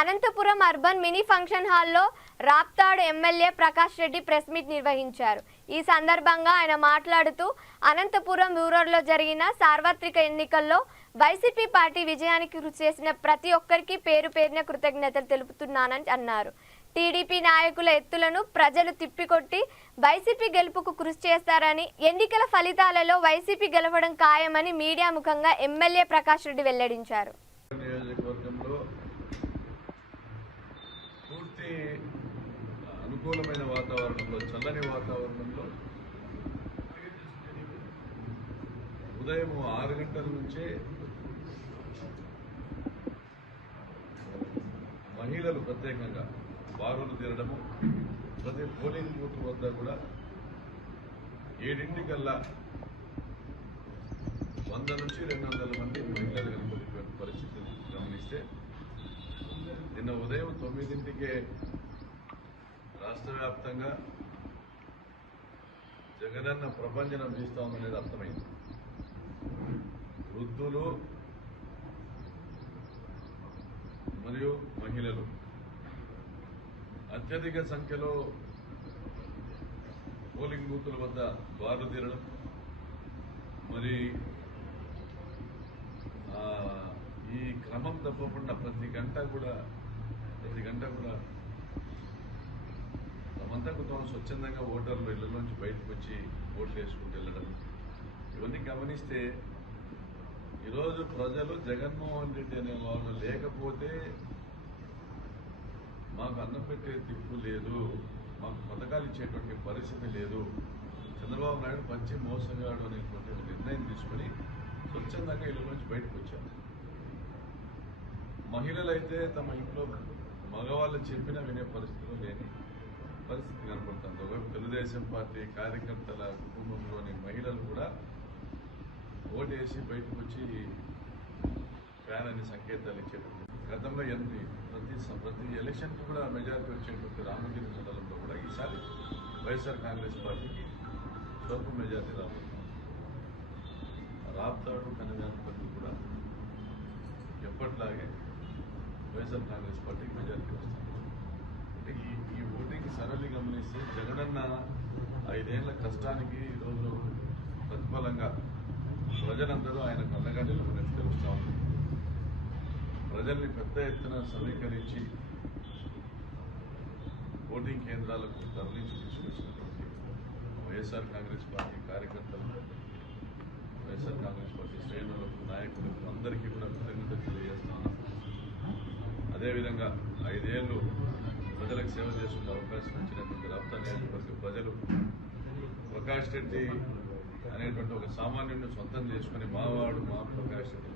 Anantapuram urban mini function హాల్లో Raptadu MLA Prakash Reddy press meet నిర్వహించారు. ఈ సందర్భంగా ఆయన మాట్లాడుతూ అనంతపురం రూరల్లో జరిగిన సార్వత్రిక ఎన్నికల్లో వైసీపీ పార్టీ విజయానికి కృషి చేసిన ప్రతి ఒక్కరికి పేరు పేరున కృతజ్ఞతలు తెలుపుతున్నానని అన్నారు. టీడీపీ నాయకుల ఎత్తులను ప్రజలు తిప్పికొట్టి వైసీపీ గెలుపుకు కృషి చేస్తారని, ఎన్నికల ఫలితాలలో వైసీపీ గెలవడం ఖాయమని మీడియా ముఖంగా ఎమ్మెల్యే ప్రకాష్ రెడ్డి వెల్లడించారు. పూర్తి అనుకూలమైన వాతావరణంలో, చల్లని వాతావరణంలో ఉదయం 6 గంటల నుంచే మహిళలు ప్రత్యేకంగా బారులు తీరడము, ప్రతి పోలింగ్ బూత్ వద్ద కూడా 7 100 నుంచి 200 మంది మహిళలు కనుక పరిస్థితిని గమనిస్తే, నిన్న ఉదయం 9కే రాష్ట్ర వ్యాప్తంగా జగనన్న ప్రపంచనం తీస్తామనేది అర్థమైంది. వృద్ధులు మరియు మహిళలు అత్యధిక సంఖ్యలో పోలింగ్ బూతుల వద్ద బారు తీరడం, మరి ఈ క్రమం తప్పకుండా ప్రతి గంట కూడా తమంతా తాము స్వచ్ఛందంగా ఓటర్లు ఇళ్లలోంచి బయటకు వచ్చి ఓట్లు వేసుకుంటూ వెళ్ళడం, ఇవన్నీ గమనిస్తే ఈరోజు ప్రజలు జగన్మోహన్ రెడ్డి అనే వాళ్ళు లేకపోతే మాకు అన్నం పెట్టే దిక్కు లేదు, మాకు పథకాలు ఇచ్చేటువంటి పరిస్థితి లేదు, చంద్రబాబు నాయుడు మంచి మోసగాడు అనేటువంటి నిర్ణయం తీసుకుని స్వచ్ఛందంగా ఇళ్ళ నుంచి బయటకు వచ్చారు. మహిళలైతే తమ ఇంట్లో మగవాళ్ళు చెప్పినా వినే పరిస్థితిలో లేని పరిస్థితి కనపడుతుంది. ఒకవైపు తెలుగుదేశం పార్టీ కార్యకర్తల కుటుంబంలోని మహిళలు కూడా ఓటేసి బయటకు వచ్చి ఫ్యాన్ అని సంకేతాలు ఇచ్చేటప్పుడు, గతంలో ప్రతి ఎలక్షన్కి కూడా మెజారిటీ వచ్చేటువంటి రామగిరి మండలంలో కూడా ఈసారి వైఎస్ఆర్ కాంగ్రెస్ పార్టీకి స్వల్ప మెజారిటీ రాబోతుంది. రాప్తాడు కనగానపల్లి కూడా ఎప్పటిలాగే వైఎస్ఆర్ కాంగ్రెస్ పార్టీకి మెజారిటీ వస్తుంది. అంటే ఈ ఓటింగ్ సరళి గమనిస్తే జగనన్న 5 ఏళ్ల కష్టానికి ఈరోజు ప్రతిఫలంగా ప్రజలందరూ ఆయన కళ్ళగా నిలబడినట్టు తెలుస్తా ఉంది. ప్రజల్ని పెద్ద ఎత్తున సమీకరించి ఓటింగ్ కేంద్రాలకు తరలించి తీసుకొచ్చినటువంటి వైఎస్ఆర్ కాంగ్రెస్ పార్టీ కార్యకర్తలు, వైఎస్ఆర్ కాంగ్రెస్ పార్టీ శ్రేణులకు, నాయకులకు అందరికీ కూడా కృతజ్ఞతలు తెలియజేస్తున్నాను. అదేవిధంగా 5 ఏళ్లు ప్రజలకు సేవ చేసుకునే అవకాశం ఇచ్చినటువంటి రాప్తా నియోజకవర్గ ప్రజలు ప్రకాష్ రెడ్డి అనేటువంటి ఒక సామాన్యుడిని సొంతం చేసుకుని మావాడు మా ప్రకాష్ రెడ్డి